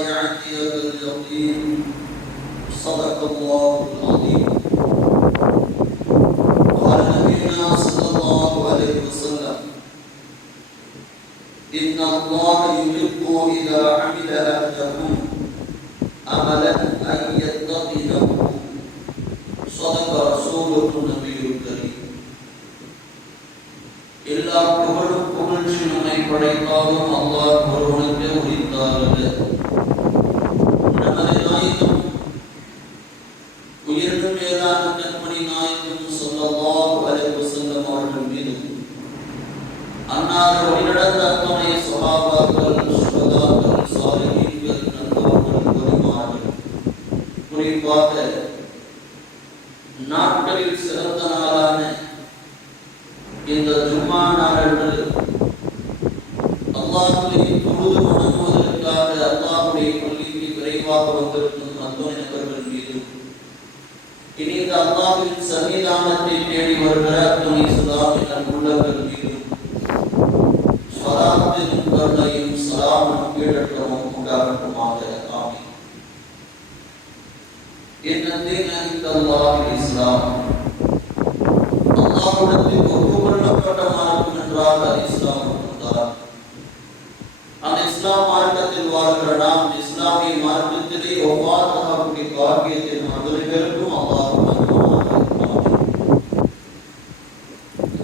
يأتيك اليقين صدق الله العظيم. قال نبينا صلى الله عليه وسلم إن الله يحب إذا عمل أحدكم عملا أن يتقنه صدق رسوله النبي الكريم. எல்லா புகழும் புகழ்ச்சியுமை படைத்தாலும் அல்லாஹ் ஒருவனுக்கு உரித்தாரது. நமது நாயகம் உயர்ந்த மேலான கண்மணி நாயகம் ஸல்லல்லாஹு அலைஹி வஸல்லம் அவர்கள் மீது அன்னார் வழிநடந்த அத்தனை சஹாபாக்கள், சுஹதாக்கள், சாலிஹீன்கள், நல்லவர்கள், வலிமார்கள், குறிப்பாக நாட்களில் சிறந்த நாளான இந்த ஜும்மா நாளன்று அல்லாஹ்வை தொழுது வணங்குவதற்காக அல்லாஹ்வுடைய பள்ளிக்கு விரைவாக வந்திருக்கும் அத்தனை நபர்கள் மீது, இனி இந்த அல்லாஹ்வின் சன்னிதானத்தை தேடி வருகிற அத்தனை இஸ்லாமிய உள்ளங்கள் மீது ஸலாத்தின் கருணையும் ஸலாமும் கீழற்றமும் உண்டாகட்டுமாக. ஆமீன். இன்ன தீன இந்தல்லாஹில் இஸ்லாம். அல்லாஹ்விடத்தில் ஒப்புக்கொள்ளப்பட்ட மார்க்கம் என்றால் அது இஸ்லாம் மட்டும்தான். அந்த இஸ்லாம் மார்க்கத்தில் வாழ்கிற நாம் இஸ்லாமிய மார்க்கத்திலே ஒவ்வாறாகக்கூடிய பாக்கியத்தின் அத்தனை பேருக்கும் அல்லாஹ்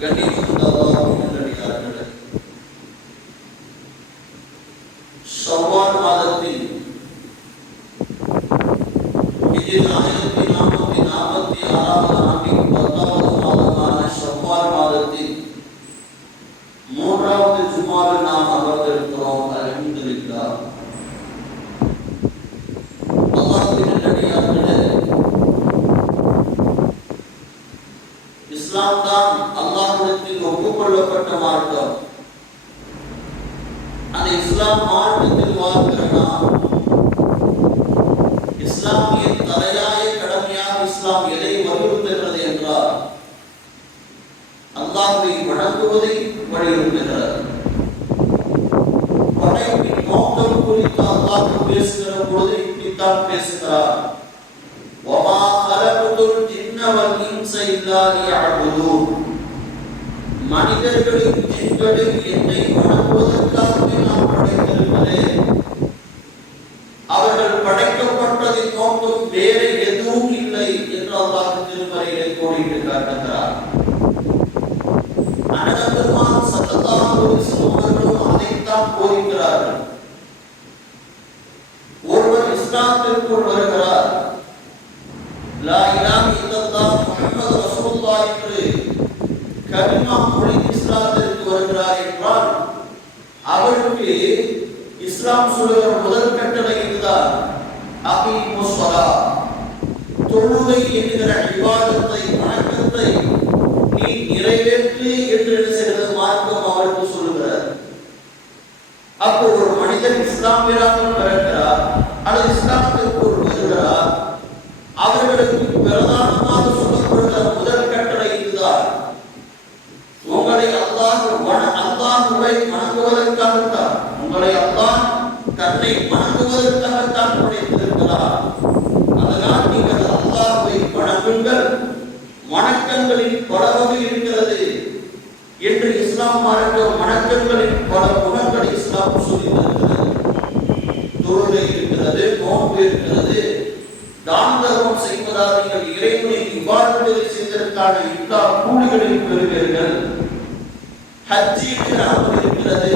கண்ணியமிக்க அல்லாஹ்வின் நல்லடியார்களே, ஷவ்வால் மாதத்தில் இதில் 1446 ஆண்டின் 10வது மாதமான ஷவ்வால் மாதத்தில் 3வது ஜும்மாவில் நாம் அமர்ந்திருக்கிறோம். அல்ஹம்துலில்லாஹ். அல்லாஹ்வின் நல்லடியார்களே, இஸ்லாம் தான் அல்லாஹ்விடத்தில் ஒப்புக்கொள்ளப்பட்ட மார்க்கம். அந்த இஸ்லாம் மார்க்கத்தில் வாழ்கிற நாம் இஸ்லாமிய தலையாய கடமையாக இஸ்லாம் எதை வலியுறுத்துகிறது என்றால் அல்லாஹ்வை வணங்குவதை வலியுறுத்துகிறது. படைப்பின் நோக்கம் குறித்து அல்லாஹ் பேசுகிற பொழுது இப்படித்தான் பேசுகிறார். வமா கலகுதுல் ஜின்ன வல் இன்ஸ இல்லா லியஅபுதூன். மனிதர்களையும் ஜின்களையும் என்னை வணங்குவதற்காகவே நான் படைத்திருக்கிறேன். அவர்கள் படைக்கப்பட்டதின் நோக்கம் வேறு எதுவும் இல்லை என்று அல்லாஹ் திருமறையிலே கோடிட்டு காட்டுகிறார். அனந்தபெருமான் ஸல்லல்லாஹு அலைஹி வஸல்லம் அதைத்தான் போதிக்கிறார்கள். ஒருவர் இஸ்லாத்திற்குள் வருகிறார், லா இலாஹ இல்லல்லாஹ் முஹம்மது ரசூலுல்லாஹ் என்று கலிமா மொழி இஸ்லாத்திற்கு வருகிறார் என்றால் அவருக்கு இஸ்லாம் சொல்லுகிற முதல் கட்டளை இதுதான். அகீமுஸ் ஸலாத். தொழுகை என்கிற இபாதத்தை, வணக்கத்தை நீ நிறைவேற்று என்று செய்கிறது மார்க்கம் அவருக்கு சொல்லுகிறார். அப்போ ஒரு மனிதன் இஸ்லாமியராக பிறக்கிறார் அல்லது இஸ்லாத்திற்குள் வருகிறார், அவர்களுக்கு பிரதானமாக சொல்லப்படுகிற முதல் கட்டளை இதுதான். உங்களை அல்லாஹ்வை வணங்குவதற்காகத்தான், உங்களை அல்லாஹ் தன்னை வணங்குவதற்காகத்தான் படைத்திருக்கிறார். அதனால் நீங்கள் அல்லாஹ்வை வணங்குங்கள். வணக்கங்களின் பல வகை இருக்கிறது என்று இஸ்லாம் மார்க்கம் வணக்கங்களின் பல குணங்களை இஸ்லாம் சொல்லியிருக்கிறது. தொழுகை இருக்கிறது, நோன்பு இருக்கிறது, தான தர்மம் செய்வதால் நீங்கள் இறைவனை இபாதத்துகளை செய்வதற்கான எல்லா கூலிகளையும் பெறுவீர்கள். ஹஜ் என்கிற அமல் இருக்கிறது,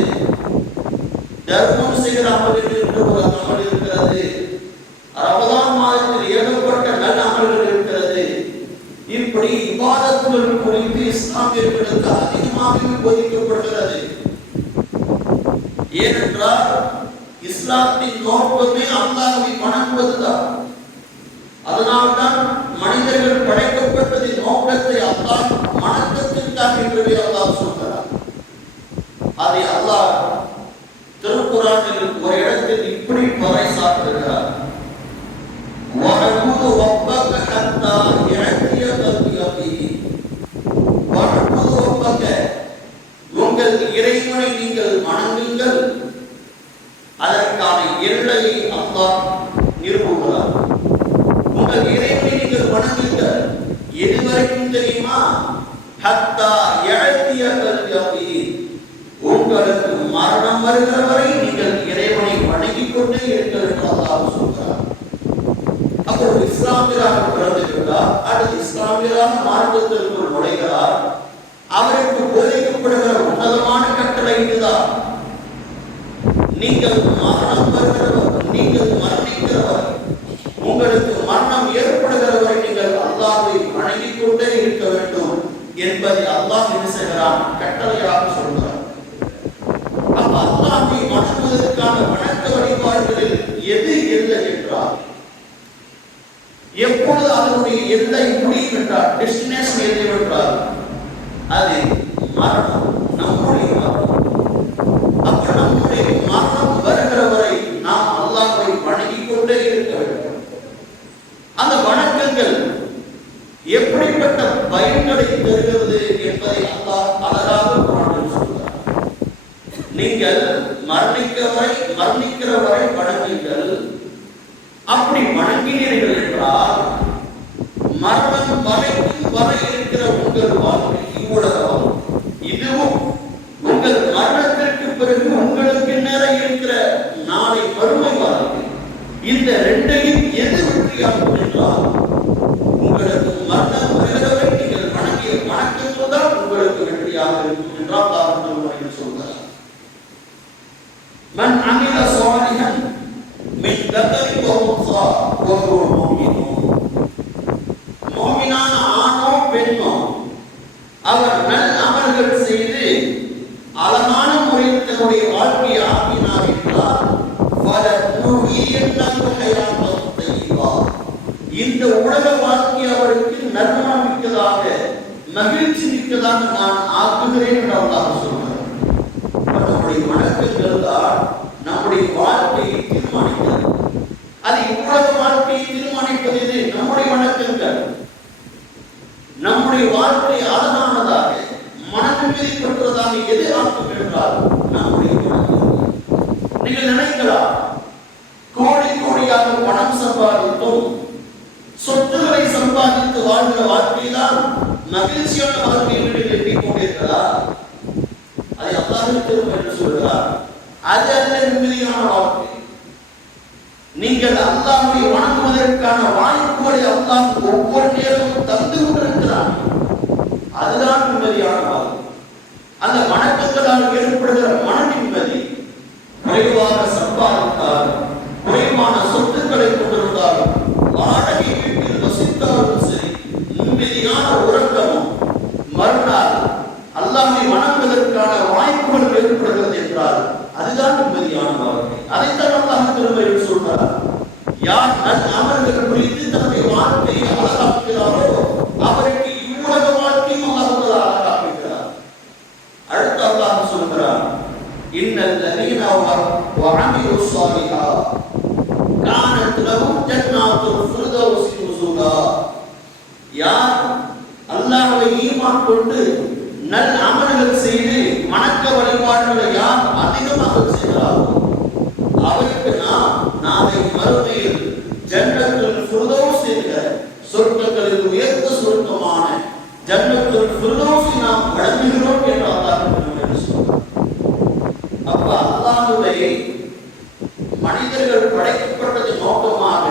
தர்மம் செய்கிற அமல் என்கிற ஒரு அமல் இருக்கிறது, ரமலான் மாதத்தில் ஏகப்பட்ட நல்ல அமல்கள் இருக்கிறது. இப்படி இபாதத்துகள் குறித்து இஸ்லாமியர்களுக்கு அதிகமாக போதிக்கப்படுகிறது. ஏனென்றால் இஸ்லாத்தின் நோக்கமே அல்லாஹ்வை வணங்குவதுதான். அதனால்தான் மனிதர்கள் படைக்கப்பட்டதின் நோக்கத்தை அல்லாஹ் வணக்கத்திற்காக என்று அல்லாஹ் சொல்கிறார். அதை அல்லாஹ் திருக்குர்ஆனில் ஒரு இடத்தில் இப்படி பறைசாற்றுகிறார். வஅபுது ரப்பக ஹத்தா யஅதியகல் யகீன். வஅபுது ரப்பக, உங்கள் இறைவனை நீங்கள் வணங்குங்கள், அதற்கான எல்லையை அல்லாஹ் நிறுவுகிறார். உங்கள் இறைவனை நீங்கள் வணங்குங்கள். எதுவரைக்கும் தெரியுமா? ஹத்தா யஅதியல் யகீன், உங்களுக்கு மரணம் வருகிற வரை நீங்கள் இறைவனை வணங்கிக் கொண்டே இருங்கள் என்று அல்லாஹ் சொல்கிறார். அப்போ இஸ்லாமியராக பிறந்திருக்கிறார், அல்லது இஸ்லாமியராக மார்க்கத்திற்குள் நுழைகிறார். அவருக்கு போதிக்கப்படுகிற உன்னதமான கட்டளை இதுதான். நீங்கள் மரணம் வருகிறவர், நீங்கள் மரணிக்கிறவர், உங்களுக்கு மரணம் ஏற்படுகிறவரை நீங்கள் அல்லாஹ்வை வணங்கிக் கொண்டே இருக்க வேண்டும் என்பதை அல்லாஹ் என்ன செய்கிறான்? கட்டளையாக சொல்கிறார். அப்ப அல்லாஹ்வை வணங்குவதற்கான வணக்க வழிபாடுகளில் எது எல்லை என்றால், எப்பொழுது அதனுடைய எல்லை முடியும் என்றால், டெஸ்டினேஷன் எது என்றால் அது மரணம், நம்முடைய மரணம். அப்ப நம்முடைய மரணம் வருகிற வரை நாம் அல்லாஹ்வை வணங்கிக் கொண்டே இருக்க வேண்டும். அந்த வணக்கங்கள் எப்படிப்பட்ட பயன்களை தருகிறது என்பதை அல்லாஹ் அழகாக குர்ஆனில் சொல்கிறார். நீங்கள் மரணிக்கிற வரை வணங்குங்கள். அப்படி வணங்கினீர்கள் என்றால் மரணம் வரைக்கும் வர இருக்கிற உங்கள் வாழ்க்கை இவ்வுலகம், இதுவும் உங்கள் மரணத்திற்கு பிறகு உங்களுக்கு நேர இருக்கிற நாளை வறுமை வாழ்க்கை, இந்த ரெண்டையும் எது வெற்றியாகும் என்றால் உங்களுக்கு மரணம் வருகிறவரை நீங்கள் வணங்கிய வணக்கங்கள் தான் உங்களுக்கு வெற்றியாக இருக்கும் என்றால் தாராளமாக சொல்கிறார். மன் அமில சாலிஹன் மின் தகரி வ உன்ஸா வ ஹுவ முஃமின், முஃமினான ஆணோ பெண்ணோ அவர் நல்ல அமல்கள் செய்து அழகான முறையில் தன்னுடைய வாழ்க்கையை ஆக்கினார் என்றால் இந்த உலக வாழ்க்கை அவருக்கு நன்மம் மிக்கதாக, மகிழ்ச்சி மிக்கதாக நான் ஆக்குகிறேன் என்று அல்லாஹ் சொல்கிறார். நம்முடைய வணக்கங்கள் தான் நம்முடைய வாழ்க்கையை தீர்மானிக்கிறது. அது உலக வாழ்க்கையை தீர்மானிப்பது எது? நம்முடைய வணக்கங்கள். நம்முடைய வாழ்க்கை அழகானதாக, மனநிலை பெற்றதாக எது ஆக்கும் என்றால் நம்முடைய வணக்கங்கள். நீங்கள் நினைக்கலாம், கோடி கோடியாக பணம் சம்பாதித்தோம், சொத்துக்களை சம்பாதித்து வாழ்கிற வாழ்க்கைதான் மகிழ்ச்சியான வாழ்க்கை என்று எண்ணிக்கொண்டிருக்கிறா? அதை அல்லாஹ் திரும்ப என்று சொல்கிறார், அது அல்ல நிம்மதியான வாழ்க்கை. நீங்கள் அல்லாஹ்வை வணங்குவதற்கான வாய்ப்புகளை அல்லாஹ் ஒவ்வொரு நேரமும் தந்து கொண்டிருக்கிறார். அதுதான் நிம்மதியான வாழ்க்கை. அந்த வணக்கங்களால் ஏற்படுகிற மன நிம்மதி, குறைவாக சம்பாதித்தால், குறைவான சொத்துக்களை கொண்டிருந்தால், வாடகை வீட்டில் வசித்தாலும் சரி, நிம்மதியான உறக்கமும் மறுநாள் அல்லாஹ்வை வணங்குவதற்கான வாய்ப்புகள் ஏற்படுகிறது என்றால் அதுதான் நிம்மதியான வாழ்க்கை. அதைத்தான் அல்லாஹ் திரும்ப சொல்றார். யார் நல் அமல்கள் புரிந்து தன்னுடைய வாழ்க்கையை அழகாக்குகிறாரோ அவருக்கு இவ்வுலக வாழ்க்கையும் அல்லாஹ் அழகாக்குகிறார். அடுத்து அல்லாஹ் சொல்கிறார், இன்னல் லதீன வஅமிலு ஸாலிஹாத் கானத் லஹும் ஜன்னாத்துல் ஃபிர்தௌஸி நுஸுலா. யார் அல்லாஹ்வை ஈமான் கொண்டு நல் அமல்கள் செய்து வணக்க வழிபாடுகளை யார் அதிகமாக செய்கிறாரோ அவருக்கு நாம் நாளை மறுமையில் ஜன்னத்துல் ஃபிர்தௌஸ் என்கிற சொர்க்கங்களில் உயர்ந்த சொர்க்கமான ஜன்னத்துல் ஃபிர்தௌஸை நாம் வழங்குகிறோம் என்று அல்லாஹ் சொல்கிறார். அப்ப அல்லாஹ்வை மனிதர்கள் படைக்கப்பட்டது நோக்கமாக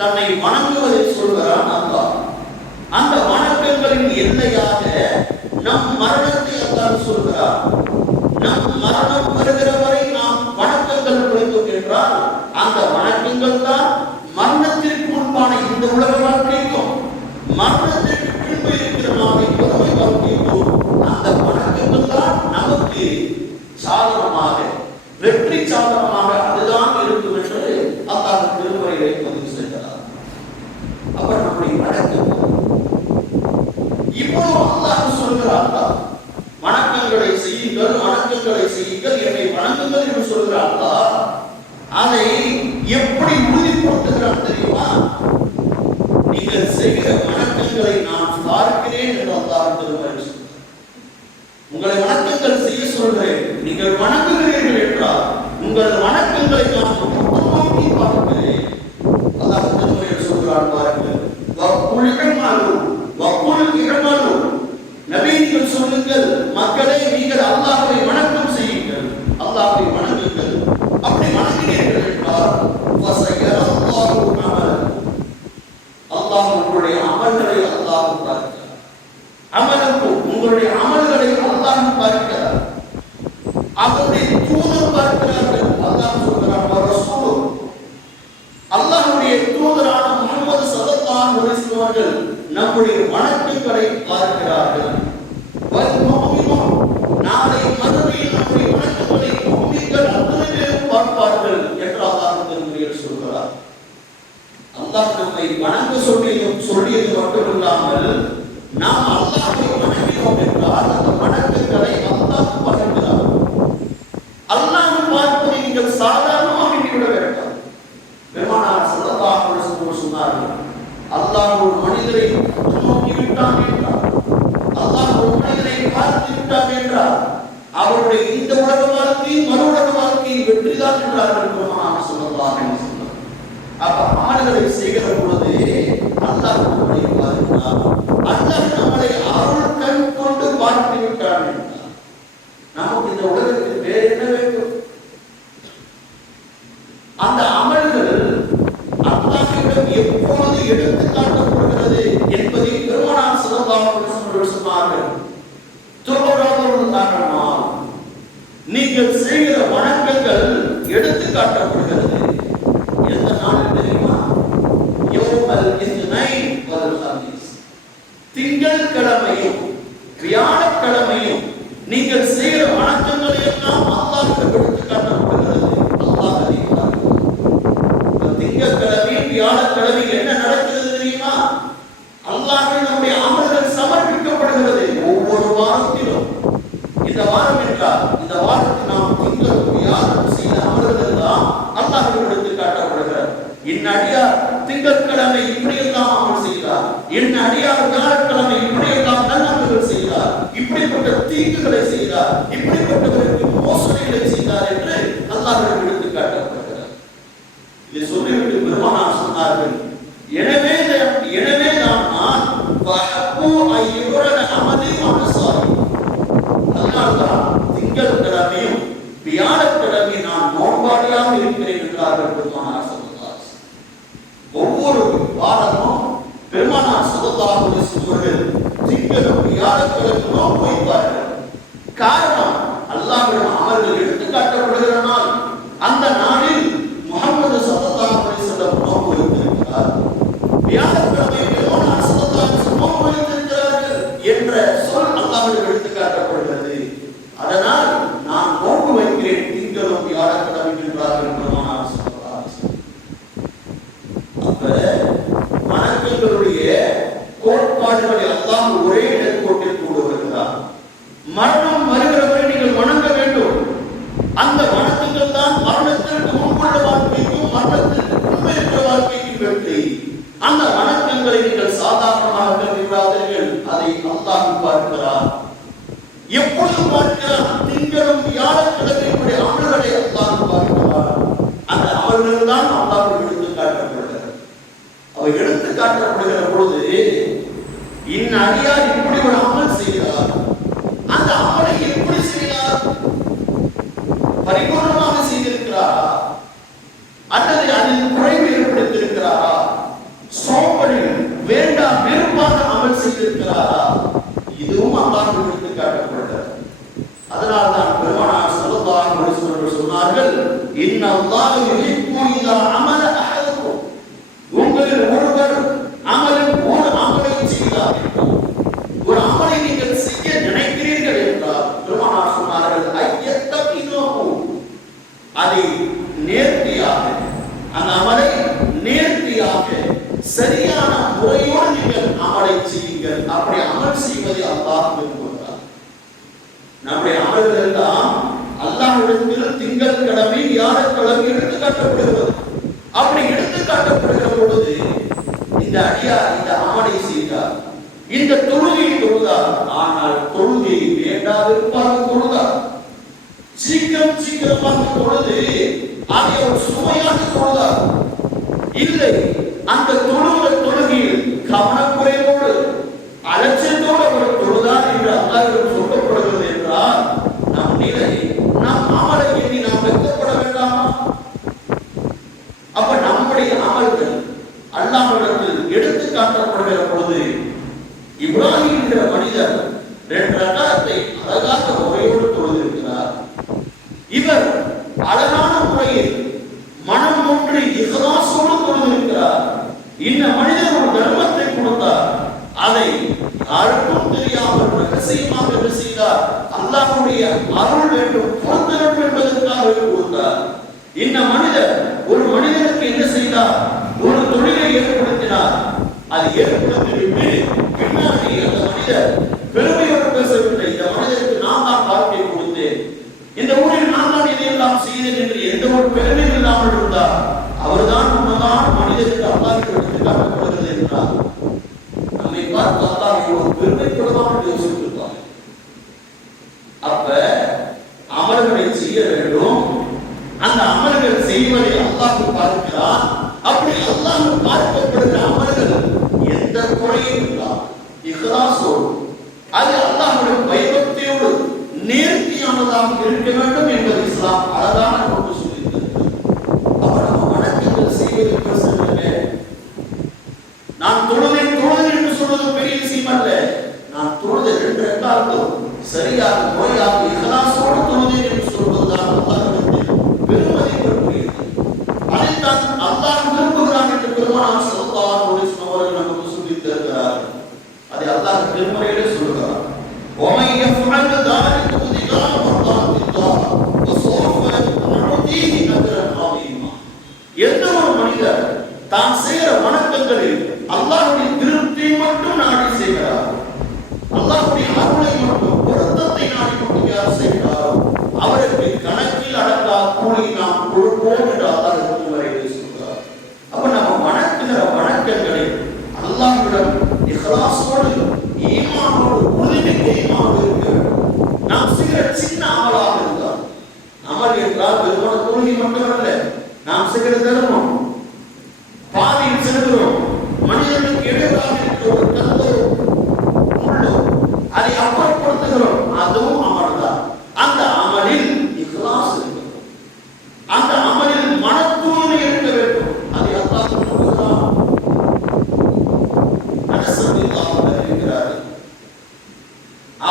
தன்னை வணங்குவதை சொல்கிறான் அல்லாஹ். அந்த வணக்கங்களின் எல்லையாக நம் மரணத்தை அல்லாஹ் சொல்கிறார். நம் மரணம் வருகிற வரை நாம் வணக்கங்கள் புரிந்தோம் என்றால் அந்த வணக்கங்கள் தான் மரணத்திற்கு முன்பான இந்த உலக வாழ்க்கைக்கும் மரணத்திற்கு பின்பு இருக்கிற நாளை வறுமை வாழ்க்கைக்கும் அந்த வணக்கங்கள் தான் நமக்கு சாதனமாக, வெற்றி சாதனமாக அதுதான் இருக்கும் என்று அல்லாஹ் திருமறையை பதிவு செய்கிறார். அப்ப நம்முடைய வணக்கம் இப்போ அல்லாஹ் சொல்கிறார், வணக்கங்களை செய்யுங்கள், வணக்கங்களை செய்யுங்கள், என்னை வணங்குங்கள் என்று சொல்கிறார். அதை எப்படி உறுதிப்படுத்துகிறார் தெரியுமா? நீங்கள் செய்கிற வணக்கங்களை நான் பார்க்கிறேன் என்று அல்லாஹ் திருமறை சொல்கிறார். உங்களை வணக்கங்கள் செய்ய சொல்கிறேன், நீங்கள் வணங்குகிறீர்கள் என்றால் உங்கள் வணக்கங்களை நான் நோக்கி பார்க்கிறேன். அல்லாஹ் திருமறையில் சொல்கிறான் பாருங்கள், வக்குல் இஅமலு, நபி நீங்கள் சொல்லுங்கள், மக்களே நீங்கள் அல்லாஹ்வை வணக்கம் செய்யுங்கள், அல்லாஹ்வை வணங்குங்கள். அப்படி வணங்கினீர்கள் என்றால் ஃபஸயரல்லாஹு அமலக்கும், அல்லாஹ் உங்களுடைய அமல்களை அல்லாஹ் பார்க்கிறார். அமலுக்கும் உங்களுடைய அமல்களை அல்லாஹ் பார்க்கிறார். அவருடைய தூதர் பார்க்கிறார்கள். அல்லாஹ் சொல்கிறார், ரசூல், அல்லாஹ்வுடைய தூதரான முஹம்மது ஸல்லல்லாஹு அலைஹி வஸல்லம் நம்முடைய வணக்கங்களை பார்க்கிறார்கள். நாளை மறுமையில் நம்முடைய வணக்கங்களை முஃமின்கள் அத்தனை பேரும் பார்ப்பார்கள் என்று அல்லாஹ் திருமறையில் சொல்கிறார். அல்லாஹ் நம்மை வணங்க சொல்லியது மட்டுமில்லாமல் நாம் அல்லாஹ்வை வணங்கினோம் என்றால் அந்த வணக்கங்களை அல்லாஹ் பார்க்கிறார். அல்லாஹ் பார்ப்பதை நீங்கள் சாதாரணமாக எண்ணிவிட வேண்டாம். பெருமானார் ஸல்லல்லாஹு அலைஹி வஸல்லம் சொன்னார்கள், அல்லாஹ் ஒரு மனிதரை நோக்கி விட்டான் என்றார், அல்லாஹ் ஒரு மனிதரை பார்த்து விட்டான் என்றார், அவருடைய இந்த உலக வாழ்க்கையும் மறு உலக வாழ்க்கையும் வெற்றிதான் என்றார்கள் பெருமானார் ஸல்லல்லாஹு அலைஹி வஸல்லம். அப்ப அமல்களை செய்கிற பொழுது அல்லாஹ் நம்மை பார்க்கிறார். அல்லாஹ் நம்மை அருள் கண் கொண்டு பார்த்து விட்டான் என்றார். நமக்கு இந்த உலகத்தில் வேறு என்ன வேண்டும்? அந்த அமல்கள் அல்லாஹ்விடம் எப்பொழுது எடுத்து காட்டப்படுகிறது என்பதை பெருமானார் ஸல்லல்லாஹு அலைஹி வஸல்லம் சொன்னார்கள். நீங்கள் செய்கிற வணக்கங்கள் எடுத்து காட்டப்படுகிறது. எந்த நாள் தெரியுமா? யௌமல் இஸ்னைன் வல் ஹமீஸ், திங்கட்கிழமையும் வியாழக்கிழமையும் நீங்கள் செய்கிற வணக்கங்களை எல்லாம் அல்லாஹ்விடம் எடுத்து காட்டப்படுகிறது. அல்லாஹ் அறிவார். திங்கட்கிழமை வியாழக்கிழமை என்ன நடக்கிறது தெரியுமா? அல்லாஹ்விடம் நம்முடைய அமல்கள் சமர்ப்பிக்கப்படுகிறது. ஒவ்வொரு வாரத்திலும், இந்த வாரம் என்றால் இந்த வாரத்தில் நாம் திங்கள் வியாழன் செய்த அமல்கள் எல்லாம் அல்லாஹ்விடம் எடுத்து காட்டப்படுகிறது. என் அடியார் திங்கட்கிழமை இப்படியெல்லாம் அமல் செய்தார், என் அடியார் வியாழக்கிழமை இப்படியெல்லாம் நல்லமல்கள் செய்தார், இப்படிப்பட்ட தீங்குகளை செய்தார், இப்படிப்பட்டவருக்கு மோசடிகளை செய்தார் என்று அல்லாஹ்விடம் எடுத்து காட்டப்படுகிறது. இதை சொல்லிவிட்டு பெருமானார் சொன்னார்கள், எனவே நான் வஹப்பு ஐயுரன அமலி மனசாரி, அதனால்தான் திங்கட்கிழமையும் வியாழக்கிழமை நான் நோன்பாளியாக இருக்கிறேன் என்றார்கள் பெருமானார் ஸல்லல்லாஹு அலைஹி வஸல்லம். ஒவ்வொரு வாரமும் பெருமானார் ஸல்லல்லாஹு அலைஹி வஸல்லம் திங்களும் வியாழக்கிழமை நோன்பு வைப்பார்கள். காரணம், அல்லாஹ்விடம் அமல்கள் எடுத்து காட்டப்படுகிற நாள். அந்த நாளில் முஹம்மது ஸல்லல்லாஹு அலைஹி வஸல்லம் நோன்பு வைத்திருக்கிறார், வியாழக்கிழமை பெருமானார் ஸல்லல்லாஹு அலைஹி வஸல்லம் நோன்பு வைத்திருக்கிறார்கள் என்ற சொல் அல்லாஹ்விடம் எடுத்து காட்டப்படுகிறது. அதனால் நான் நோன்பு வைக்கிறேன் திங்களும் வியாழக்கிழமை என்றார்கள் பெருமானார் ஸல்லல்லாஹு அலைஹி வஸல்லம். அப்ப வணக்கங்களுடைய கோட்பாடுகளை அல்லாஹ் ஒரே நேர்கோட்டில் கொண்டு வருகிறார். மரணம் வருகிறவரை நீங்கள் வணங்க வேண்டும். அந்த வணக்கங்கள் தான் மரணத்திற்கு முன்புள்ள வாழ்க்கைக்கும் மரணத்திற்கு முன்பு இருக்கிற வாழ்க்கைக்கும் வெற்றி. அந்த வணக்கங்களை நீங்கள் சாதாரணமாக கருதாதீர்கள். அதை அல்லாஹ் பார்க்கிறார். எப்பொழுது பார்க்கிறார்? திங்களும் வியாழக்கிழமையுடைய அமல்களை அல்லாஹ் பார்க்கிறார். அந்த அமல்கள் தான் அல்லாஹ் எடுத்து காட்டப்படுகிறது. அவை எடுத்து காட்டப்படுகிற பொழுது இன் அடியார் இப்படி ஒரு அமல் செய்கிறார், அந்த அமலை எப்படி செய்கிறார்? பரிபூர்ணமாக செய்திருக்கிறாரா அல்லது அதில் குறைவு ஏற்படுத்தியிருக்கிறாரா? சோம்பலில் வேண்டாம் வெறுப்பாக அமல் செய்திருக்கிறாரா? இதுவும் அல்லாஹ் எடுத்து காட்டப்படுகிறது. அதனால்தான் பெருமானார் ஸல்லல்லாஹு அலைஹி வஸல்லம் சொன்னார்கள், இன்னல்லாஹ யுஹிப்பு இதா அமல அஹதுக்கும், உங்களில் ஒருவர் ஒரு அமலை செய்தார், ஒரு அமலை நீங்கள் செய்ய நினைக்கிறீர்கள் என்றால் பெருமானார் சொன்னார்கள், ஐயத்தகினோஹு, அதை நேர்த்தியாக, அந்த அமலை நேர்த்தியாக சரியான முறையோடு நீங்கள் அமலை செய்யுங்கள். அப்படி அமல் செய்வதை அல்லாஹ் விரும்புகிறார். நம்முடைய அமல்கள் எல்லாம் அல்லாஹ்விடத்தில் திங்கட்கிழமை வியாழக்கிழமை எடுத்து காட்டப்படுகிறது. அப்படி எடுத்து காட்டப்படுகிற பொழுது இந்த அடியார் இந்த அமலை செய்தார், இந்த தொழுகை தொழுதார், ஆனால் தொழுகை வேண்டாதிருப்பாக தொழுதார், சீக்கிரம் சீக்கிரமாக தொழுது அதை அவர் சுமையாக தொழுதார். இல்லை, அந்த தொழுகையில் கவனக்குறைவோடு அலட்சியத்தோடு அவர் தொழுதார் என்று அல்லாஹ்விடம் சொல்லப்படுகிறது என்றால் நம் நிலை, நம் அமலை எண்ணி நாம் வெட்கப்பட வேண்டாமா? அப்ப நம்முடைய அமல்கள் அல்லாஹ்விடத்தில் எடுத்து காட்டப்படுகிற பொழுது இப்ராஹிம் என்கிற மனிதர் 2 ரக்காத்தை அழகாக முறையோடு தொழுதிருக்கிறார். இவர் அழகான முறையில் மனம் ஒன்று இஹ்லாஸோடு தொழுதிருக்கிறார். இந்த மனிதர் ஒரு தர்மத்தை கொடுத்தார், அதை யாருக்கும் தெரியாமல் ரகசியமாக என்ன செய்தார்? அல்லாஹ்வுடைய அருள் வேண்டும், பொருத்தம் என்பதற்காக கொடுத்தார். இந்த மனிதர் ஒரு மனிதனுக்கு என்ன செய்தார்? ஒரு தொழிலை ஏற்படுத்தினார். அது ஏற்படுத்திவிட்டு பின்னாடி அந்த மனிதர் பெருமையோடு பேசவில்லை. இந்த மனிதருக்கு நான் தான் வாழ்க்கை கொடுத்தேன், இந்த ஊரில் நான் தான் இதையெல்லாம் செய்தேன் என்று எந்த ஒரு பெருமையும் இல்லாமல் இருந்தார். அவர்தான் உண்மைதான் மனிதருக்கு அல்லாஹ்வுக்கு எடுத்து காட்டப்படுகிறது என்றார். நம்மை பார்த்து அல்லாஹ் ஒரு பெருமைப்படாமல் யோசித்திருப்பார். அப்ப அமல்களை செய்ய வேண்டும். அந்த அமல்கள் செய்வதை அல்லாஹ் பார்க்கிறார். அப்படி அல்லாஹ் பார்க்கப்படுகிற அமல்கள் எந்த குறையும் இல்லாமல் இஹ்லாஸோடு, அது அல்லாஹ்வுடைய பயபக்தியோடு நேர்த்தியானதாக இருக்க வேண்டும் என்பது இஸ்லாம் அழகான நமக்கு சொல்லியிருக்கிறது. அப்ப நம்ம வணக்கங்கள் செய்வது பிரச்சனை இல்லை. நான் தொழுதேன் என்று சொல்வது பெரிய விஷயம் அல்ல. நான் தொழுத 2 ரக்காத்தும் சரியாக முறையாக இஹ்லாஸோடு தொழுதேன் என்று சொல்வதுதான் அல்லாஹ்விடத்தில் பெருமதிக்குரியது. அதைத்தான் அல்லாஹ் விரும்புகிறான் என்று பெருமானார் ஸல்லல்லாஹு அலைஹி வஸல்லம் அவர்கள் நமக்கு சொல்லித் தருகிறார்கள். அதை அல்லாஹ் திருமறையிலே சொல்கிறார். وَمَن يَفْعَلْ ذَلِكَ ابْتِغَاءَ مَرْضَاتِ اللَّهِ فَسَوْفَ نُؤْتِيهِ أَجْرًا عَظِيمًا. எந்த ஒரு மனிதர் தான் செய்கிற வணக்கங்களில் அல்லாஹ்வுடைய திருப்தியை மட்டும் நாடி செய்கிறார், அல்லாஹ்வுடைய அருளை மட்டும் பொருத்தத்தை நாடி மட்டும் யார் செய்கிறாரோ அவருக்கு கணக்கில் அடங்கா கூலி நாம் கொடுப்போம் என்று அல்லாஹ் திருமறையிலே சொல்கிறார். அப்ப நம்ம வணங்குகிற வணக்கங்களை அல்லாஹ்விடம் இஹ்லாஸோடு ஈமானோடு உறுதிமிக்கோடு இருக்க வேண்டும். நாம் செய்கிற சின்ன அமலாக இருந்தால், அமல் என்றால் வெறுமன தொழுகை மட்டுமல்ல, நாம் செய்கிற தர்மம், பாதையில் செல்கிறோம், மனிதர்களுக்கு இடையூறாக இருக்கிற ஒரு கல்லோ முள்ளோ அதை அப்புறப்படுத்துகிறோம், அதுவும் அமல் தான். அந்த அமலில் இஹ்லாஸ் இருக்க வேண்டும். அந்த அமலில் மன தூய்மை இருக்க வேண்டும். அதை அல்லாஹ் சொல்கிறார்.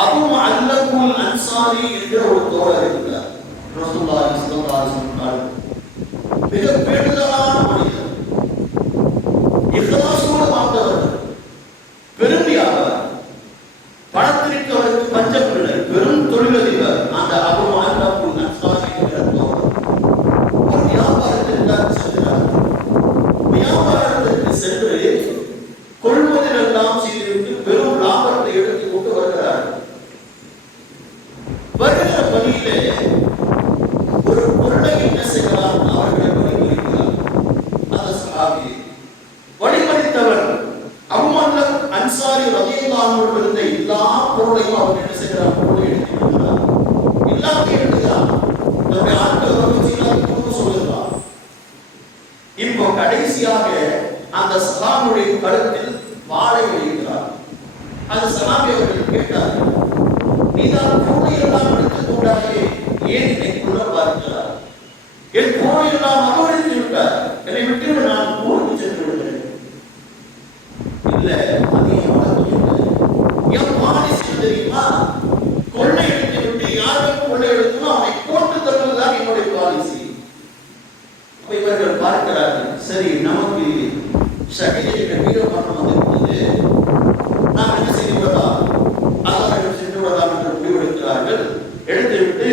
அபூ அல்லகுல் அன்சாரி என்ற ஒரு தோழர் இருக்கிறார். ரசூலுல்லாஹி ஸல்லல்லாஹு அலைஹி வஸல்லம் மிக பேணுதலான மனிதர், இஹ்லாஸோடு வாழ்ந்தவர், பெருமையாளர், பணத்திற்கு அவருக்கு பஞ்சம் இல்லை, பெரும் தொழிலதிபர். அந்த அபூ அல்லகுல் அன்சாரி என்ற தோழர் ஒரு வியாபாரத்திற்காக சென்றார். வியாபாரத்திற்கு சென்று கொள்முதல் எல்லாம் செய்துவிட்டு பெரும் லாபத்தை எடுத்து கொண்டு வருகிறார். வருகிற வழியிலே ஒரு பொருளை என்ன செய்கிறார்? அவர்களை வழிமறிக்கிறார். அந்த சஹாபி வழிமறித்தவர் அபூ அல்லக் அன்சாரி ரலியல்லாஹு அன்ஹு இருந்த எல்லா பொருளையும் அவர் என்ன செய்கிறார்? பொருளை எடுத்துக்கிறார், எல்லாத்தையும் எடுத்துக்கிறார். தன்னுடைய ஆட்கள் வந்து சொல்லுகிறார். இப்போ கடைசியாக அந்த சஹாபியுடைய கழுத்தில் வாளை வைக்கிறார். அந்த சஹாபி அவர்கள் கேட்டார்கள், நீதான் பொருளையெல்லாம் எடுத்துக் கொண்டாயே, ஏன் என்னை கொல்ல பார்க்கிறார்? என் பொருளையெல்லாம் அபகரித்து விட்டார், என்னை விட்டு நான் ஊருக்கு சென்று விடுகிறேன். இல்ல, அதையும் என் பாலிசி தெரியுமா? கொள்ளை எடுத்து விட்டு யாருக்கு கொள்ளை எடுக்கணும் அவனை போட்டு தருவதுதான் என்னுடைய பாலிசி. இவர்கள் பார்க்கிறார்கள், சரி நமக்கு ஷஹீதுடைய வீரமரணம் வந்திருக்கிறது, நாம் என்ன செய்து விடலாம், அல்லாஹ்விடம் சென்று விடலாம் என்று முடிவெடுக்கிறார்கள். எடுத்துவிட்டு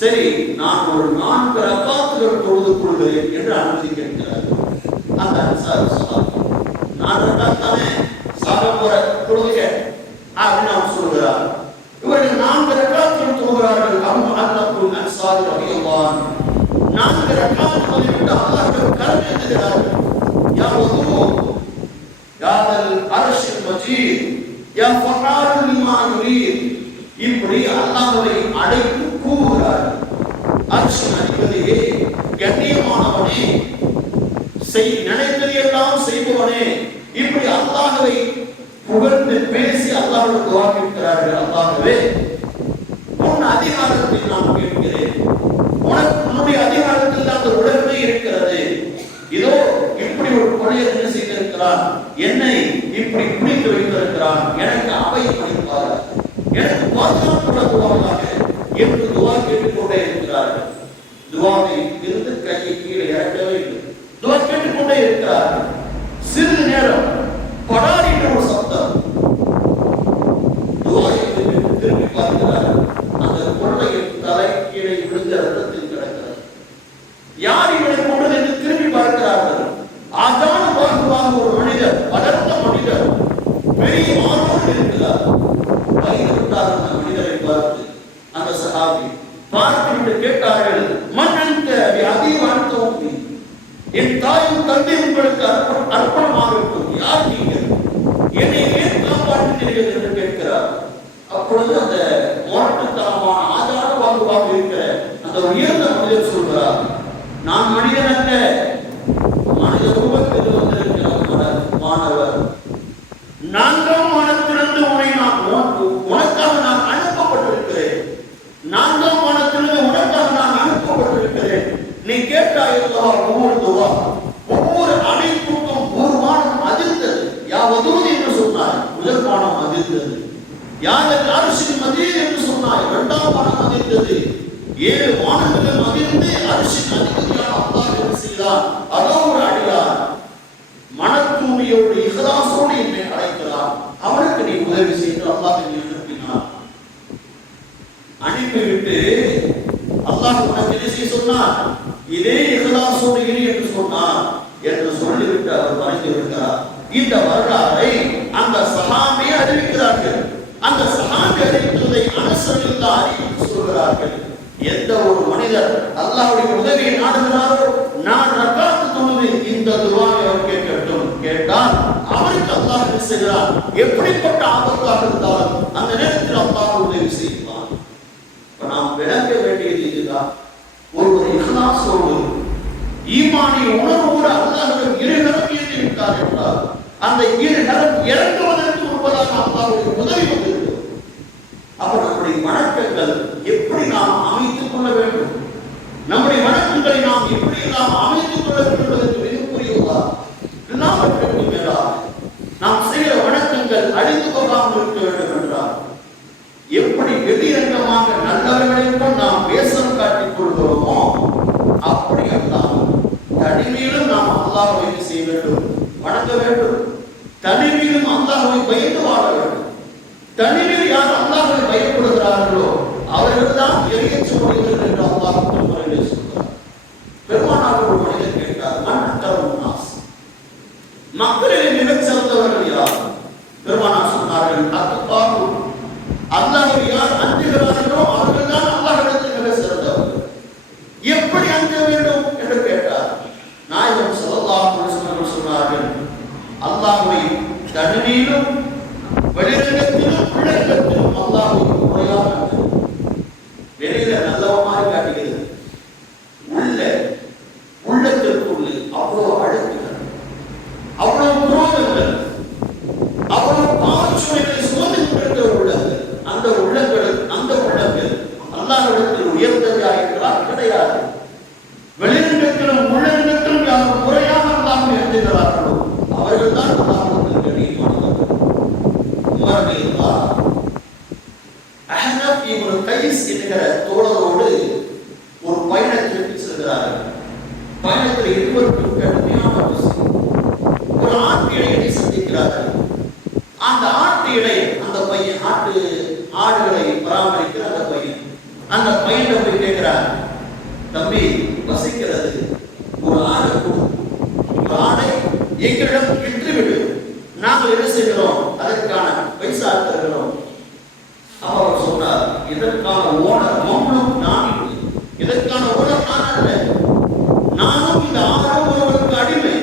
சரி நான் ஒரு 4 ரக்காத்துகள் தொழுது கொள்கிறேன் என்று அனுமதி கேட்கிறார்கள். அந்த அன்சாரி சொன்னார், 4 ரக்காத் தானே சாக போற தொழுக அப்படின்னு அவன் சொல்கிறார். இவர்கள் 4 ரக்காத்துகள் தொழுகிறார்கள். அபூ அல்லகுல் அன்சாரி ரலியல்லாஹு அன்ஹு 4 ரக்காத்துகளை விட்டு அல்லாஹ்விடம் கரம் ஏந்துகிறார்கள். யா வதூத் யா தல் அர்ஷில் மஜீத் யா ஃபஆல் லிமா யுரீத். இப்படி அல்லாஹ்வை அழைத்து கூவுகிறார்கள். அர்ஷின் அதிபதியே, கண்ணியமானவனே, நினைத்ததையெல்லாம் செய்பவனே, இப்படி அல்லாஹ்வை புகழ்ந்து பேசி அல்லாஹ்வுக்கு துஆ கேட்கிறார்கள். அல்லாஹ்வே, உன் அதிகாரத்தில் நான் கேட்கிறேன், உன்னுடைய அதிகாரத்தில் தான் அந்த உலகமே இருக்கிறது. இதோ இப்படி ஒரு கொலையை என்ன செய்திருக்கிறான், என்னை இப்படி பிடித்து வைத்திருக்கிறான், எனக்கு அவை அளிப்பார், எனக்கு பாதுகாப்பு வழங்குவார்களாக என்று துஆ கேட்டுக்கொண்டே இருக்கிறார்கள். துஆவை இருந்து கையை கீழே இறக்கவே இல்லை, துஆ கேட்டுக்கொண்டே இருக்கிறார்கள். சிறிது நேரம் படார் என்ற ஒரு சப்தம், துஆவை திரும்பி பார்க்கிறார்கள். அந்த கொள்ளையின் தலை கீழே விழுந்த ரத்தத்தில் கிடக்கிறது. யார் இவனை கொண்டது என்று திரும்பி பார்க்கிறார்கள். ஆதான பாகுவாக ஒரு மனிதர், வளர்ந்த மனிதர், பெரிய மாணவர் இருக்கிறார். வைத்திருந்தார் அந்த மனிதரை பார்த்து அந்த சஹாபி பார்த்துவிட்டு கேட்டார்கள், மன்னன் அதிவாழ்த்தோம், என் தாயும் தந்தை உங்களுக்கு அர்ப்பணமாகட்டும், யார் நீங்கள், என்னை ஏன் காப்பாற்றினீர்கள் என்று கேட்கிறார். அப்பொழுது அந்த மோட்டத்தனமான ஆதார பாகுவாக இருக்கிற அந்த உயர்ந்த மனிதர் சொல்கிறார், நான் மனிதன் அல்ல, மனித ரூபத்தில் வந்திருக்கிற மாணவர், 4ஆம் வானத்திலிருந்து உனக்காக நான் அனுப்பப்பட்டிருக்கிறேன், 4ஆம் வானத்திலிருந்து உனக்காக நான் அனுப்பப்பட்டிருக்கிறேன். நீ கேட்டாய் ஒவ்வொரு துவா, ஒவ்வொரு அனைத்துக்கும் ஒரு வானம் அதிர்ந்தது. யாவதூது என்று சொன்னாய், முதல் வானம் அதிர்ந்தது. யாதல் அரிசின் மதில் என்று சொன்னாய், 2ஆம் வானம் அதிர்ந்தது. 7 வானங்களும் அதிர்ந்து அரிசின் அதிபதியான அல்லாஹ் என்ன செய்தார், அதோ ஒரு அடியார் மனத்தூய்மையோடு இஹ்லாஸோடு என்னை அழைக்கிறார், அவனுக்கு நீ உதவி செய்து அல்லாஹ் என்னை அனுப்பினார். அனுப்பிவிட்டு அல்லாஹ் உனக்கு என்ன செய்ய சொன்னார், இதே இஹ்லாஸோடு இரு என்று சொன்னார் என்று சொல்லிவிட்டு அவர் மறைந்து விட்டார். இந்த வரலாறை அந்த சஹாபி அறிவிக்கிறார்கள். அந்த சஹாபி அறிவித்ததை அனஸில் அறிவித்து சொல்கிறார்கள். எந்த ஒரு மனிதர் அல்லாஹ்வுடைய உதவியை நாடுகிறாரோ, நான் ரக்காத்து தொழுது இந்த துஆவை அவர் கேட்கட்டும், கேட்டால் அவருக்கு அல்லாஹ் என்ன செய்கிறார், எப்படிப்பட்ட ஆபத்தாக இருந்தாலும் அந்த நேரத்தில் அல்லாஹ் உதவி செய்வார். நாம் விளங்க வேண்டியது இதுதான். ஒரு இஹ்லாஸோடு ஈமானிய உணர்வோடு அல்லாஹ்விடம் இருகரம் ஏற்றிருக்கிறார் என்றால் அந்த இருகரம் இறங்குவதற்கு முன்பதாக அல்லாஹ்வுடைய உதவி வந்திருக்கிறது. அப்ப நம்முடைய வணக்கங்கள் எப்படி நாம் அமைத்துக் கொள்ள வேண்டும், நம்முடைய வணக்கங்களை நாம் எப்படி எல்லாம் அமைத்துக் கொள்ள வேண்டும் என்பதற்கு மிகப்பெரிய எல்லாவற்றுக்கும் மேலாக நாம் செய்கிற வணக்கங்கள் அழிந்து போகாமல் இருக்க வேண்டும் என்றால் எப்படி வெளியரங்கமாக நல்லவர்களுக்கும் நாம் வேஷம் காட்டிக் கொள்கிறோமோ அப்படி அல்லாமல் தனிமையிலும் நாம் அல்லாஹ்வை செய்ய வேண்டும், வணங்க வேண்டும். தனிமையிலும் அல்லாஹ்வை பயந்து வாழ வேண்டும். தனிமையில் யார் அல்லாஹ்வை பயப்படுகிறார்களோ அவர்கள் தான் எரியச்சக்கூடியவர்கள் என்று அல்லாஹ் திருமறையிலே சொல்கிறார். பெருமானார் ஒரு மனிதர் கேட்டார், மன் அக்ரமுன் நாஸ், மக்களில் மிகச் சிறந்தவர்கள் யார்? பெருமானார் சொன்னார்கள், அத்காஹு, அல்லாஹ்வை யார் அஞ்சுகிறார்களோ அவர்கள் தான் அல்லாஹ்விடத்தில் மிக சிறந்தவர்கள். எப்படி அஞ்ச வேண்டும் என்று கேட்டார். நாயகம் ஸல்லல்லாஹு அலைஹி வஸல்லம் சொன்னார்கள், அல்லாஹ்வை தனிமையிலும் வெளிரங்கத்திலும் உள்ளரங்கத்திலும் அல்லாஹ்வை முறையாக அஞ்ச. வெளியில நல்லவமாக காட்டுகிறது, உள்ளத்திற்குள்ள அவ்வளவு அழுக்குகள், அவ்வளவு குரோதங்கள், அவ்வளவு பாவச்சுமைகளை சுமந்து கொண்டிருக்கிற உள்ளங்கள், அந்த உள்ளங்கள் அல்லாஹ்விடத்தில் உயர்ந்ததா என்றால் கிடையாது. வெளிரங்கத்திலும் உள்ளரங்கத்திலும் யார் முறையாக அல்லாஹ்வை அஞ்சுகிறார்களோ அவர்கள் தான் அல்லாஹ்விடத்தில் கண்ணியமானவர்கள். உமர் ரலியல்லாஹு அஹ்னஃப் இப்னு கைஸ் என்கிற தோழரோடு ஒரு பயணத்திற்கு செல்கிறார்கள். பயணத்தில் இருவருக்கும் கடுமையான ஒரு ஆட்டு இடையை சந்திக்கிறார்கள். அந்த ஆட்டு இடை, அந்த பையன் ஆடுகளை பராமரிக்கிற அந்த பையன் போய் கேட்கிறார், தம்பி வசிக்கிறது, ஒரு ஆடை கொடு, ஒரு ஆடை எங்களிடம் விற்றுவிடு, நாங்கள் என்ன செய்கிறோம், அதற்கான பைசா தருகிறோம். அவர் சொன்னார், இதற்கான ஓனர் மம்லூக் நான் இல்லை, இதற்கான ஓனர் நான் அல்ல, நானும் இந்த ஆடும் ஒருவருக்கு அடிமை,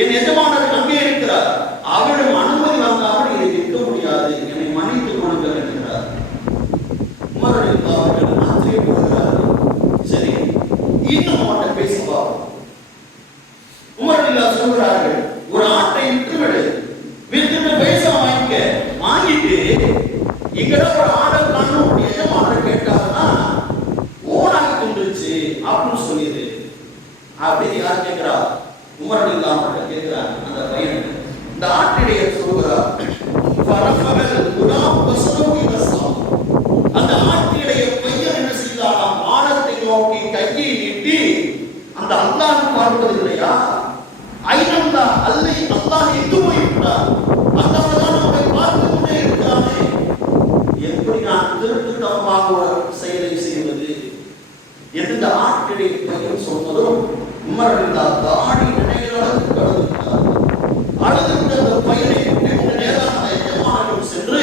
என் எஜமானர் அங்கே இருக்கிறார், அவரிடம் அனுமதி வாங்காமல் இதை விற்க முடியாது, என்னை மன்னித்துக் கொடுங்கள் என்கிறார். உமர் ரலியல்லாஹு அன்ஹு இன்னும் அவன்கிட்ட பேசி பார்ப்போம். உமர் ரலியல்லாஹு சொல்கிறார்கள், ஒரு ஆட்டை விட்டுவிடு, வித்துட்டு பைசா வாங்கிட்டு இங்கட ஒரு ஆடை காணும் எஜமானர் கேட்டாங்கன்னா ஓனாகி கொண்டுருச்சு அப்படின்னு சொல்லிடு அப்படின்னு யார் கேட்கிறா? உமர் ரலியல்லாஹு அன்ஹு கேட்கிறாங்க. அந்த பையன் இந்த ஆட்டிடைய சொல்கிறார், அந்த ஆட்டிடைய பையன் என்ன செய்தாராம்? வானத்தை நோக்கி கையை நீட்டி அந்த அல்லாஹ் பார்ப்பது இல்லையா? ஐநந்தா அல்லை அல்லாஹ் எங்கு போய்விட்டார்? அல்லாஹ்தான் நம்மை பார்த்து கொண்டே இருக்கிறானே. எப்படி நான் திருட்டுத்தனமாக ஒரு செயலை செய்வது என்று இந்த ஆட்டிடைய பையன் சொன்னதும் உமர் ரலியல்லாஹு தாடி நினைவுகளுக்கு கடந்துவிட்டார். அழுதுவிட்ட அந்த பையனை விட்டு நேராக எஜமானரிடம் சென்று,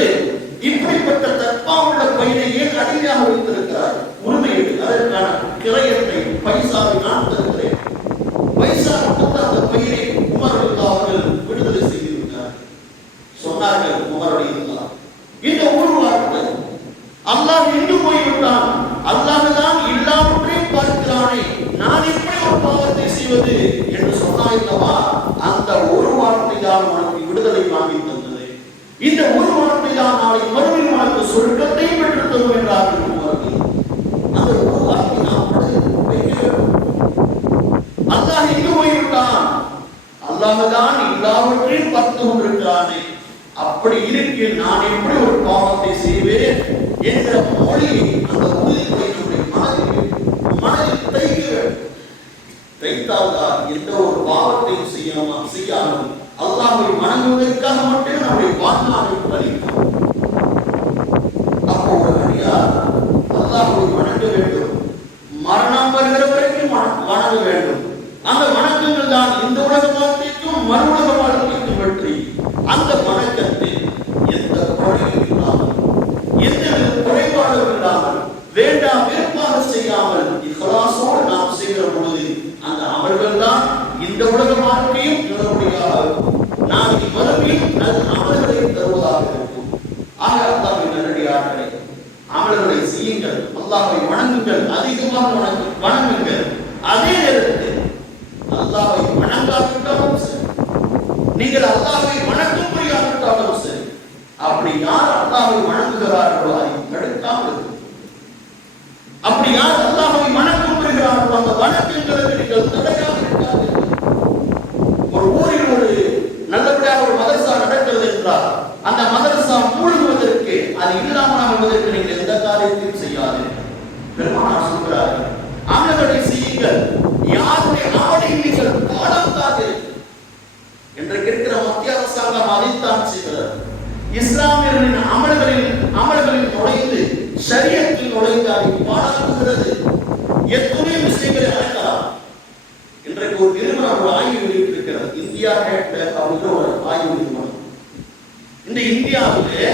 இப்படிப்பட்ட தற்பாவுள்ள பையனை ஏன் அடிமையாக வைத்திருக்கிறார்? உரிமையிடு, அதற்கான கிரயத்தை பைசாவை நான் தருகிறேன். பைசா கொடுத்த அந்த பையனை உமர் ரலியல்லாஹு அவர்கள் விடுதலை செய்திருக்கிறார். சொன்னார்கள் உமர் ரலியல்லாஹு, இந்த ஒரு வார்த்தை, அல்லாஹ் எங்கு போய்விட்டான்? அல்லாஹ் தான் எல்லாவற்றையும் பார்க்கிறானே, நான் எப்படி ஒரு பாவத்தை செய்வது என்று சொன்னாயில்லவா? அந்த ஒரு வார்த்தை தான் உனக்கு விடுதலை வாங்கி தந்தது. இந்த ஒரு வார்த்தை தான் நாளை மறுமையில் உனக்கு சொர்க்கத்தை பெற்றுத் தரும் என்றார்கள் உமர்கள். அந்த ஒரு வார்த்தை நாம் அல்லாஹ் எங்கு போய்விட்டான்? அல்லாஹ் தான் எல்லாவற்றையும் பார்த்து கொண்டிருக்கிறானே, அப்படி இருக்கில் நான் எப்படி ஒரு பாவத்தை செய்வேன் என்ற மொழியை, அந்த உறுதியை நம்முடைய மனதில் தைக்க வேண்டும். தைத்தால்தான் எந்த ஒரு பாவத்தையும் செய்யாமல் அல்லாஹ்வை வணங்குவதற்காக மட்டும் நம்முடைய வாழ்நாளை கழிக்கும். அப்போ ஒரு அடியார் அல்லாஹ்வை வணங்க வேண்டும், மரணம் வருகிற வரைக்கும் வணங்க வேண்டும். அந்த வணக்கங்கள் தான் இந்த உலக வாழ்க்கைக்கும் மறு உலக வாழ்க்கைக்கும் வெற்றி. அந்த வணக்கத்தில் எந்த குறையும் இல்லாமல், எந்த குறைபாடும் இல்லாமல், வேண்டாம் வெறுப்பாக செய்யாமல் இஹ்லாஸோடு நாம் செய்கிற பொழுது அந்த அமல்கள் தான் இந்த உலக வாழ்க்கையும் நல்லபடியாக இருக்கும். நாளைக்கு மறுபடியும் நல்ல அமல்களை தருவதாக இருக்கும். ஆக அல்லாஹ்வை நல்லடியார்களே, அமல்களை செய்யுங்கள், அல்லாஹ்வை வணங்குங்கள், அதிகமாக வணங்குங்கள். அதே நேரத்தில் அல்லாஹ்வை வணங்காவிட்டாலும் சரி, நீங்கள் அல்லாஹ்வை வணங்கும்படியாவிட்டாலும் சரி, அப்படி யார் அல்லாஹ்வை வணங்குகிறார்களோ அதை தடுக்காமல் இருக்கும். அப்படி யார் அல்லாஹ்வை வணங்குகிறார்களோ அந்த வணக்கங்களுக்கு நீங்கள் தடையாக இருக்காது. ஒரு ஊரில் ஒரு நல்லபடியாக ஒரு மதரசா நடக்கிறது என்றால் அந்த மதரசா மூழ்குவதற்கு, அது இல்லாமல் ஆகுவதற்கு நீங்கள் எந்த காரியத்தையும் செய்யாது. பெருமானார் சொல்கிறார்கள், அமல்களை செய்யுங்கள், யாருடைய ஆடையை நீங்கள் பாடாக்காது. இன்றைக்கு இருக்கிற மத்திய அரசாங்கம் அதைத்தான் செய்கிறது. இஸ்லாமியர்களின் அமல்களில் நுழைந்து, ஷரியத்தில் நுழைந்து அதை பாடாக்குகிறது. எத்தனை விஷயங்களை அழைக்கலாம். இன்றைக்கு ஒரு நிறுவனம் ஒரு ஆய்வு வெளியிட்டிருக்கிறது, இந்தியா ஹேட் அப்படிங்கிற ஒரு ஆய்வு நிறுவனம். இந்த இந்தியாவிலே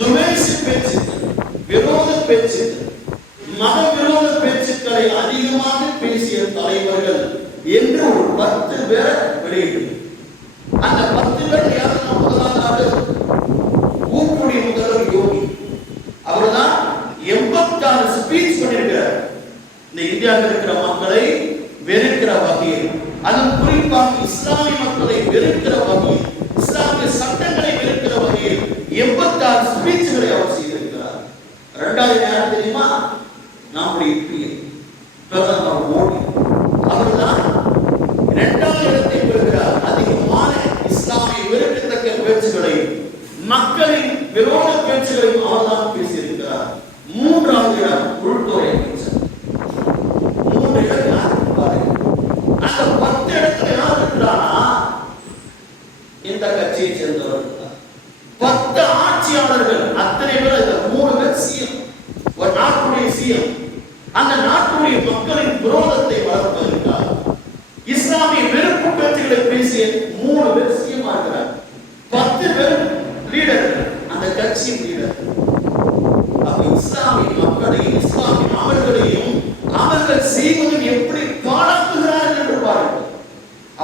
துவேஷ பேச்சுக்கள், விரோத பேச்சுக்கள், மத விரோத பேச்சுக்களை அதிகமாக பேசிய தலைவர்கள் என்று ஒரு 10 பேரை வெளியிட்டு, அந்த 10 பேர் யாரும் முதலாவது ஊக்குடைய முதல்வர் யோகி. அவர்தான் 86 ஸ்பீச் பண்ணியிருக்கிறார். இந்த இந்தியாவில் இருக்கிற மக்களை வெறுக்கிற வகையில், அது குறிப்பாக இஸ்லாமிய மக்களை வெறுக்கிற வகையில், இஸ்லாமிய சட்டங்களை வெறுக்கிற வகையில் 86 ஸ்பீச்சுகளை அவர் செய்திருக்கிறார். 2வது யார் தெரியுமா? நம்முடைய பிரதமர் மோடி. அவர்தான் 2வது இடத்தை பெறுகிறார். அதிகமான இஸ்லாமிய வெறுக்கத்தக்க பேச்சுகளை, மக்களின் விரோத பேச்சுகளையும் அவர்தான் பேசியிருக்கிறார். 3வது இடம் உள்துறை அமைச்சர். 3 இடம் யார் இருப்பாரு? அந்த 10 இடத்துல யார் இருக்கிறானா? இந்த கட்சியை சேர்ந்தவர்கள். 10 ஆட்சியாளர்கள், அத்தனை பேர், 3 பேர் சிஎம், ஒரு நாட்டுடைய சிஎம். அந்த நாட்டுடைய மக்களின் விரோதத்தை வளர்ப்பதற்காக இஸ்லாமிய வெறுப்பு பேச்சுகளை பேசிய 3 பேர் சிஎம் ஆகிறார். 10 பேர் லீடர்கள், அந்த கட்சியின் லீடர். இஸ்லாமிய மக்களையும் இஸ்லாமிய அமல்களையும் அமல்கள் செய்வதும் எப்படி பாராட்டுகிறார்கள் என்று பாருங்கள்.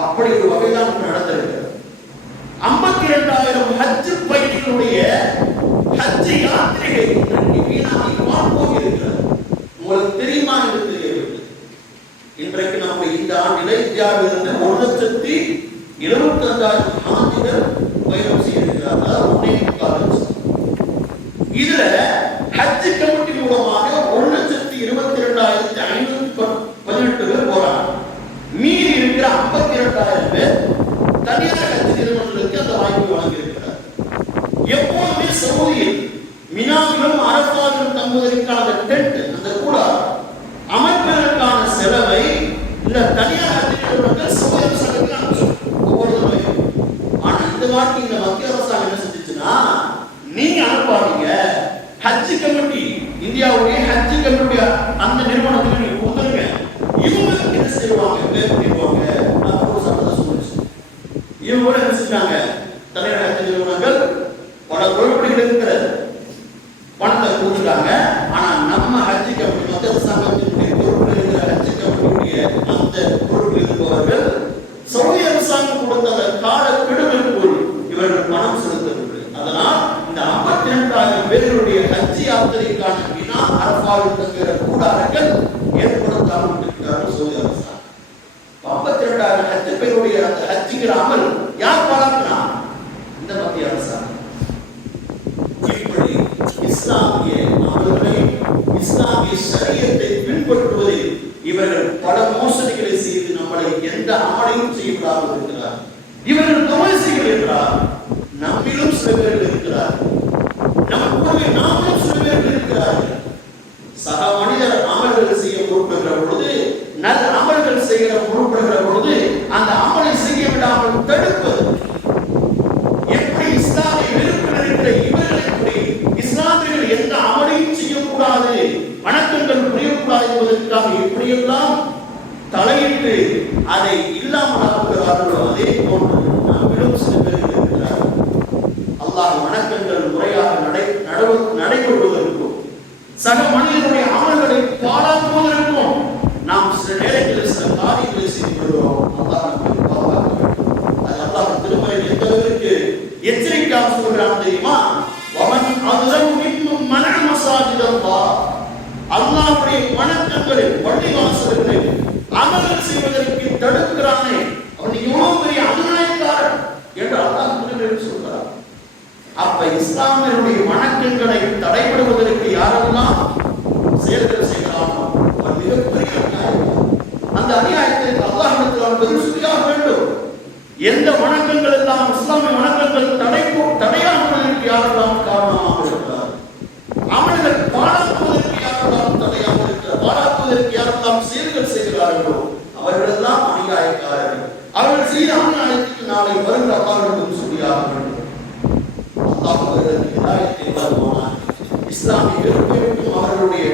அப்படி ஒரு வகைதான் நடந்திருக்கிறது. 52,000 ஹஜ் பயணிகளுடைய ஹஜ் யாத்திரையை இன்றைக்கு வீணாகி போகிறது. இந்தியாவில் இருந்து 1,75,000 ஆண்டுகள் பயணம் செய்திருக்கிறார்கள். இதுல ஹஜ் கமிட்டி மூலமாக 1,22,518 பேர் போறாங்க. மீதி இருக்கிற 52,000 பேர் தனியார் ஹஜ் நிறுவனங்களுக்கு அந்த வாய்ப்பு வழங்கியிருக்கிறார். எப்போதுமே சவுதியில் மினாவிலும் அரபாவிலும் தங்குவதற்கான டென்ட், அந்த கூடாரம் அமைப்பதற்கான செலவை இந்த தனியார் ஹஜ் நிறுவனங்கள் சவுதி அரசாங்கத்துக்கு அனுப்பிச்சோம் ஒவ்வொரு தடவையும். ஆனா இந்த வாட்டி இந்த மத்திய அரசாங்கம் என்ன செஞ்சுச்சுன்னா, நீங்க அனுப்பாதீங்க, ஹஜ் கமிட்டி, இந்தியாவுடைய ஹஜ் கமிட்டி அந்த நிறுவனத்துக்கு நீங்க கொடுத்துருங்க, இவங்க என்ன செய்வாங்க, பே பண்ணிடுவாங்க. ஒரு சட்டத்தை சொல்லிச்சு. இவங்க கூட என்ன செஞ்சாங்க, தனியார் ஹஜ் நிறுவனங்கள் பல பொறுப்புகள் இருக்கிறது, பணத்தை கொடுத்துட்டாங்க. ஆனா நம்ம ஹஜ் கமிட்டி, மத்திய அரசாங்கத்தினுடைய பொறுப்புகள் இருக்கிற ஹஜ் கமிட்டியுடைய அந்த பொறுப்பில் இருப்பவர்கள் சவுதி அரசாங்கம் கொடுத்த அந்த கால கெடுவிற்குள் இவர்கள் பணம் செலுத்தவில்லை. அதனால் இந்த 52,000 பேருடைய ஹஜ் யாத்திரைக்கான மினா அரபாவில் தங்குகிற கூடாரங்கள் ஏற்படுத்தாமல் இருக்கிறார்கள் சவுதி அரசாங்கம். 52,000 ஹஜ் பேருடைய அந்த ஹஜ்ஜிங்கிற அமல் யார் பாராட்டினா? இந்த மத்திய அரசாங்கம். இப்படி இஸ்லாமிய அமல்களை, இஸ்லாமிய ஷரியத்தை பின்பற்றுவதில் இவர்கள் பல மோசடிகளை செய்து நம்மளை எந்த அமலையும் செய்யப்படாமல் இருக்கிறார். இவர்கள் தவறு என்றால் நம்மிலும் சில பேர்கள் இருக்கிறார், நம்ம கூடவே நாமும் சில பேர்கள் இருக்கிறார்கள். சக மனிதர் அமல்கள் செய்ய பொறுப்புகிற பொழுது, நல்ல அமல்கள் செய்கிற பொறுப்புகிற பொழுது அந்த அமலை செய்ய விடாமல் தடுப்பது. எப்படி இஸ்லாமிய வெறுப்பில் இருக்கிற இவர்களை இஸ்லாமியர்கள் எந்த அமலையும் செய்யக்கூடாது, வணக்கங்கள் புரியக்கூடாது என்பதற்காக எப்படியெல்லாம் தலையிட்டு அதை இல்லாமல் ஆக்குகிறார்களோ அதே போன்று நம்மிலும் சில பேர்கள் இருக்கிறார்கள். அல்லாஹ் வணக்கங்கள் முறையாக நடைபெறுவதற்கும் சக மனிதனுடைய அமல்களை பாராட்டுவதற்கும் நாம் சில நேரங்களில் சில காரியங்களை செய்து வருகிறோம். அல்லாஹ் நம்மை பாதுகாக்க வேண்டும். அது அல்லாஹ் திருமறையில் எந்த அளவிற்கு எச்சரிக்கையாக சொல்கிறான் தெரியுமா? வமன் அஸ்லமு மிம்மன் மனஅ மஸாஜித அல்லாஹ், அல்லாஹ்வுடைய வணக்கங்களில், பள்ளிவாசல்களில் அமல்கள் செய்வதற்கு தடுக்கிறானே, அவன் எவ்வளவு பெரிய அநியாயக்காரன் என்று அல்லாஹ் திருமறையில் சொல்கிறார். அப்ப இஸ்லாமியருடைய வணக்கங்களை தடைபடுவதற்கு யாரெல்லாம் செயல்கள் செய்கிறானோ அவன் மிகப்பெரிய அநியாயம். அந்த அநியாயத்திற்கு அல்லாஹ்விடத்தில் அவன் பதில் சொல்லியாக வேண்டும். எந்த வணக்கங்கள் எல்லாம் இஸ்லாமிய வணக்கங்கள் தடையாகுவதற்கு யாரெல்லாம் காரணமாக இருக்கிறார், அமல்கள் பாராட்டுவதற்கு யாரெல்லாம் தடையாக இருக்கிறார், பாராட்டுவதற்கு யாரெல்லாம் செயல்கள் செய்கிறார்களோ அவர்களெல்லாம் அநியாயக்காரர்கள். அவர்கள் செய்த அநியாயத்துக்கு நாளை வருகிற அல்லாஹ்விடத்தில் சொல்லியாக வேண்டும். இஸ்லாமிய வெறுப்பையும் அவர்களுடைய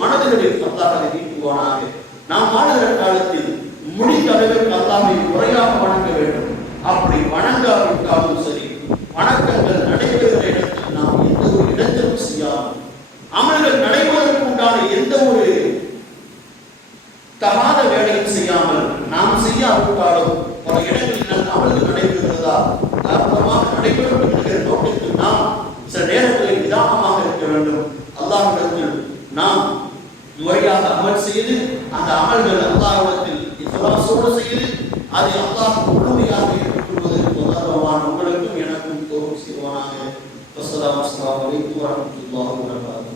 மனதுகளில் அல்லாஹ் அதை நீக்குவானாக. நாம் வாழுகிற காலத்தில் முடிந்த அளவிற்கு அல்லாஹ்வை முறையாக வணங்க வேண்டும். அப்படி வணங்காவிட்டாலும் சரி, வணக்கங்கள் நடைபெறுகிற இடத்தில் நாம் எந்த ஒரு இடத்திலும் செய்யாமல், அமல்கள் நடைபெறுவதற்கு உண்டான எந்த ஒரு தகாத வேலையும் செய்யாமல், நாம் செய்யாவிட்டாலும் பல இடங்களில் அமல்கள் நடைபெறுகிறதா, தாராளமாக நடைபெறும் என்கிற நோக்கத்தில் நாம் சில நேரங்களில் நிதானமாக இருக்க வேண்டும். அல்லாஹ்விடத்தில் நாம் முறையாக அமல் செய்து அந்த அமல்கள் அல்லாஹ்விடத்தில் இஸ்லாமோடு செய்து அதை அல்லாஹ் முழுமையாக ஏற்றுக்கொள்வதற்கு உதவுவான். உங்களுக்கும் எனக்கும் தோல்வி செய்வானாக. அஸ்ஸலாமு அலைக்கும் வரஹ்மத்துல்லாஹி வபரகாத்துஹு.